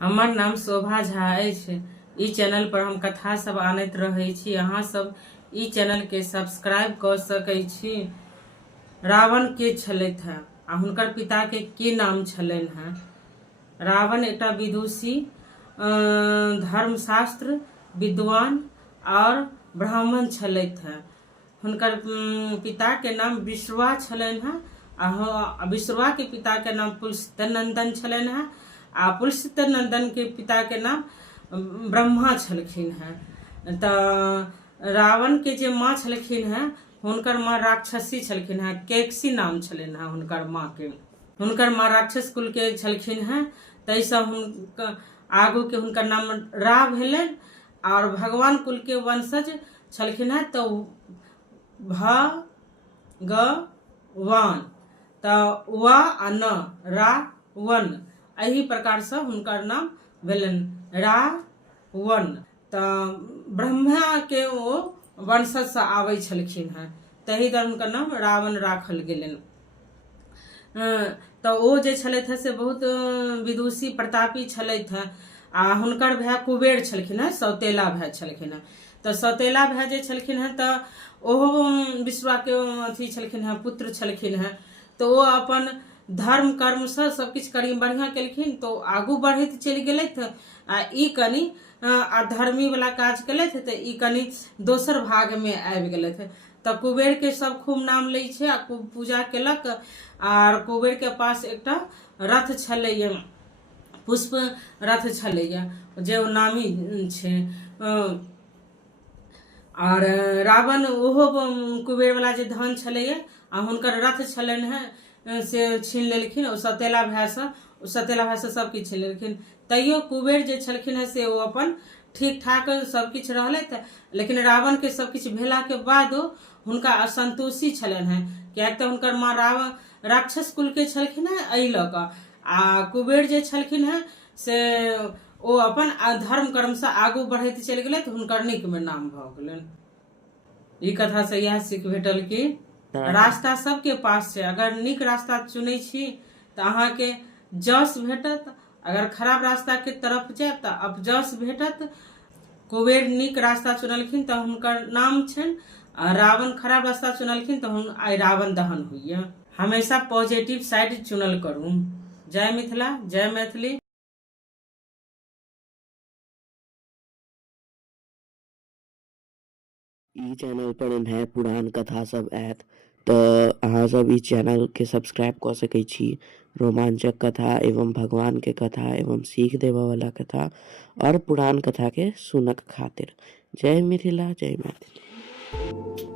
हमर नाम शोभा झा अछि। ई चैनल पर हम कथा सब आनैत रहै छी। अहाँ सब ई चैनल के सब्सक्राइब कऽ सकै छी। रावण के छलथि हैं आ हुनकर पिता के की नाम छलनि हैं? रावण एकटा विदुषी, धर्मशास्त्र विद्वान और ब्राह्मण छलथि हैं। हुनकर पिता के नाम विश्रवा छलनि हैं आ विश्रवा के पिता के नाम पुलस्त्य छलनि हैं आ पुलस्त्य नंदन के पिता के नाम ब्रह्मा छलखिन हैं। तऽ रावण के जे माँ छलखिन हैं हुनकर माँ राक्षसी छलखिन हैं, केकसी नाम छलनि हैं हुनकर माँ के। हुनकर माँ राक्षस कुल के छलखिन हैं, तैसँ आगू के हुनकर नाम रा भेलनि और भगवान कुल के वंशज छलखिन हैं तो भगवान तऽ वा आ न रावण, एही प्रकार से हुनकर नाम भेलनि रावण। तऽ ब्रह्मा के ओ वंशज से आबै छलखिन हैं, तही दुआरे हुनकर नाम रावण राखल गेलनि। तऽ ओ जे छलथि से बहुत विदुषी प्रतापी छलथि हैं आ हुनकर भाई कुबेर छलखिन हैं, सौतेला भाई छलखिन हैं। तऽ सौतेला भाई जे छलखिन हैं तऽ ओहो विश्वा के अथी छलखिन हैं, पुत्र छलखिन हैं। तो ओ अपन धर्म कर्म से सब किछ करी बढ़िया केलखिन तो आगू बढ़ैत चलि गेलथि आ ई कनी अधर्मी वाला काज केलथि तऽ ई कनी दोसर भाग में आबि गेलथि। तऽ कुबेर के सब खूब नाम लै छै आ खूब पूजा केलक। आर कुबेर के पास एकटा रथ छलैया, पुष्प रथ छलैया जे नामी छै। और रावण ओहो कुबेर वाला जे धन छलैया आ हुनकर रथ छलनि हैं से छीन लेलखिन। और सौतेला भाई से सब किछु छीन लेलखिन। तैयो कुबेर जे छलखिन हैं से ओ अपन ठीक ठाक सब किछु रहलथि, लेकिन रावण के सब किछु भेला के बाद हुनका असंतोषी छलनि हैं, कियाक तऽ हुनकर माँ राक्षस कुल के छलखिन हैं, एहि लऽ कऽ आ कुबेर जे छलखिन हैं से ओ अपन धर्म कर्म से आगू बढ़ैत चलि गेलथि, हुनकर नीक में नाम भऽ गेलनि। ई कथा से यह सीख भेटल कि रास्ता सबके पास छै। अगर नीक रास्ता चुनै छी तऽ अहाँके जस भेटत, अगर खराब रास्ता के तरफ जायब तऽ अपजस भेटत। कुबेर नीक रास्ता चुनलखिन तऽ हुनकर नाम छनि, आ रावण खराब रास्ता चुनलखिन तऽ आइ रावण दहन होइया। हमेशा पॉजिटिव साइड चुनल करू। जय मिथिला, जय मैथिली। ई चैनल पर इन्हें पुरान कथा सब आयत तऽ अहाँ सब ई चैनल के सब्सक्राइब कऽ सकै छी। रोमांचक कथा एवं भगवान के कथा एवं सीख देबऽ वाला कथा और पुरान कथा के सुनक खातिर। जय मिथिला, जय मैथिली।